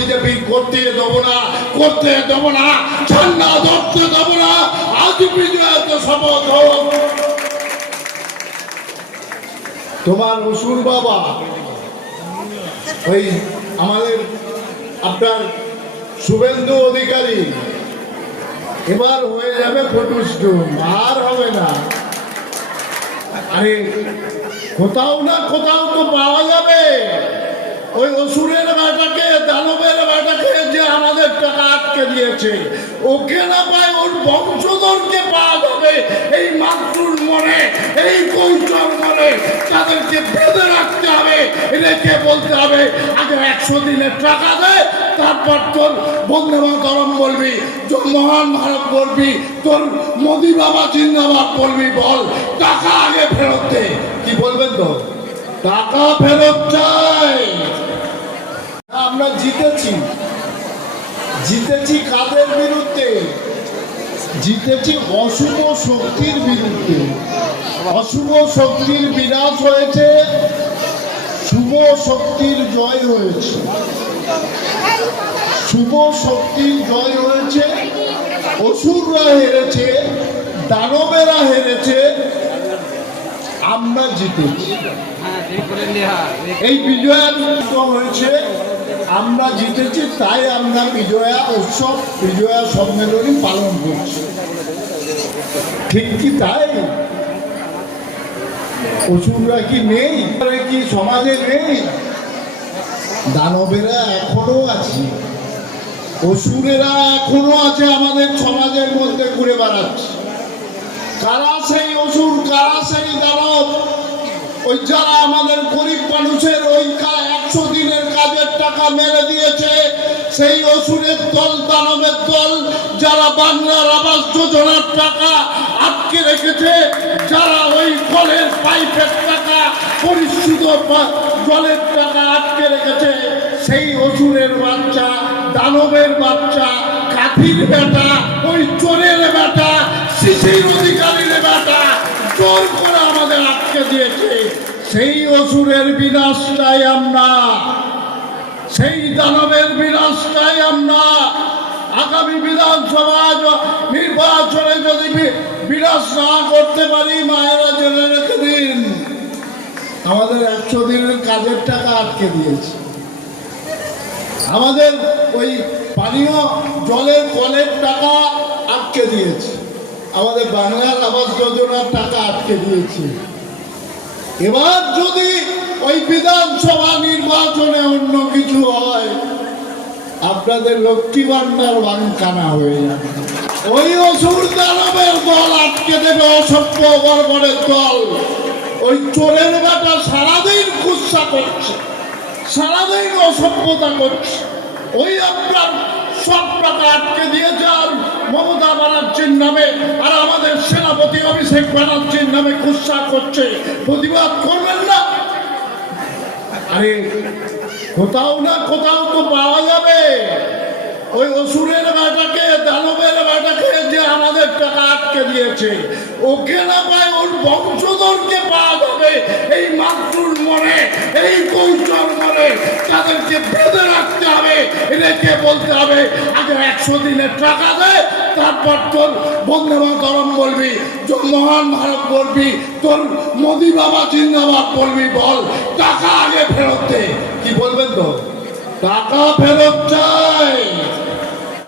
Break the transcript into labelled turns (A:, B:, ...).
A: BJP করতে দেবো না, করতে দেবো না ঠান্ডা ধরতে দেবো না, আজ বিজয় শপথ তোমার রসুল বাবা, ওই আমাদের আপনার শুভেন্দু অধিকারী, এবার হয়ে যাবে ফটুস্টুম আর হবে না। আরে, কোথাও না কোথাও তো পাওয়া যাবে। ওই অসুরের বেটাকে, দানবের বেটাকে যে আমাদের টাকা আটকে দিয়েছে, ওকে না পায় ওর বংশধরকে পাওয়া যাবে এই মাতৃর মনে, এই কৈচর মনে। তাদেরকে বেঁধে রাখতে হবে, রেখে বলতে হবে, আগে একশো দিনের টাকা দে, তারপর তোর বন্দে মাতরম বলবি, তোর মহান ভারত বলবি, তোর মোদি বাবা জিন্দাবাদ বলবি, বল, টাকা আগে ফেরত দে। কি বলবেন তো? টাকা ফেরত চাই আমরা জিতেছি। জিতেছি কাদের বিরুদ্ধে? জিতেছি অশুভ শক্তির বিরুদ্ধে। অশুভ শক্তির বিনাশ হয়েছে, শুভ শক্তির জয় হয়েছে। শুভ শক্তির জয় হয়েছে, অসুররা হেরেছে, দানবেরা হেরেছে আমরা জিতেছি। এই বিজয়ানন্দ হয়েছে আমরা জিতেছি তাই আমরা বিজয়া উৎসব বিজয়া সম্মেলনী পালন করছি। ঠিক কি তাই? অসুররা কি নেই? কি সমাজে নেই? দানবেরা এখনও আছে। অসুরেরা এখনও আছে আমাদের সমাজের মধ্যে ঘুরে বেড়াচ্ছে। কারা সেই অসুর কারা সেই দানব? ওই যারা আমাদের গরিব মানুষের ওই একশো দিনের কাজের টাকা মেরে দিয়েছে, সেই অসুরের দল, দানবের দল, যারা বাংলার আবাস যোজনার টাকা আটকে রেখেছে, যারা ওই কলের পাইপের টাকা, পরিশ্রুত জলের টাকা আটকে রেখেছে, সেই অসুরের বাচ্চা, দানবের বাচ্চা, কাঠির বেটা, ওই চোরের বেটা, শিশির অধিকারীর বেটা, জোর করে আমাদের আটকে দিয়েছে। সেই অসুরের বিনাশ চাই আমরা, সেই দানবের বিনাশ চাই আমরা। আগামী বিধানসভা নির্বাচনে যদি বিনাশ না করতে পারি, মায়েরা জেনে রেখে দিন। আমাদের একশো দিনের কাজের টাকা আটকে দিয়েছে। আমাদের ওই পানীয় জলের কলের টাকা আটকে দিয়েছে। আমাদের বাংলার আবাস যোজনার টাকা আটকে দিয়েছে। এবার যদি ওই বিধানসভা নির্বাচনে অন্য কিছু হয়, আপনাদের লক্ষ্মী ভান্ডার বানকানা হয়ে যাবে। ওই অসুর দানবের দল আটকে দেবে অসভ্য গড়বড়ের দল। ওই চোরের বেটা সারাদিন কুৎসা করছে, সারাদিন অসভ্যতা করছে। ওই আপনার সব টাকা আটকে দিয়েছে আর মমতা ব্যানার্জির নামে আর আমাদের সেনাপতি অভিষেক ব্যানার্জির নামে কুৎসা করছে। প্রতিবাদ করবেন না? আরে, কোথাও না কোথাও তো পাওয়া যাবে। ওই অসুরের বেটাকে, দানবের বেটাকে যে আমাদের টাকা আটকে দিয়েছে, ওকে না পায় ওর বংশধরকে পাওয়া যাবে। এই মাতৃর মনে এই কৈচর মনে তাদেরকে বেঁধে রাখতে হবে। রেখে বলতে হবে, আগে একশো দিনের টাকা দে তারপর তোর বন্দে মাতরম বলবি মহান ভারত বলবি, তোর মোদি বাবা জিন্দাবাদ বলবি, বল, টাকা আগে ফেরত দে। কি বলবেন তো টাকা ফেরত চাই।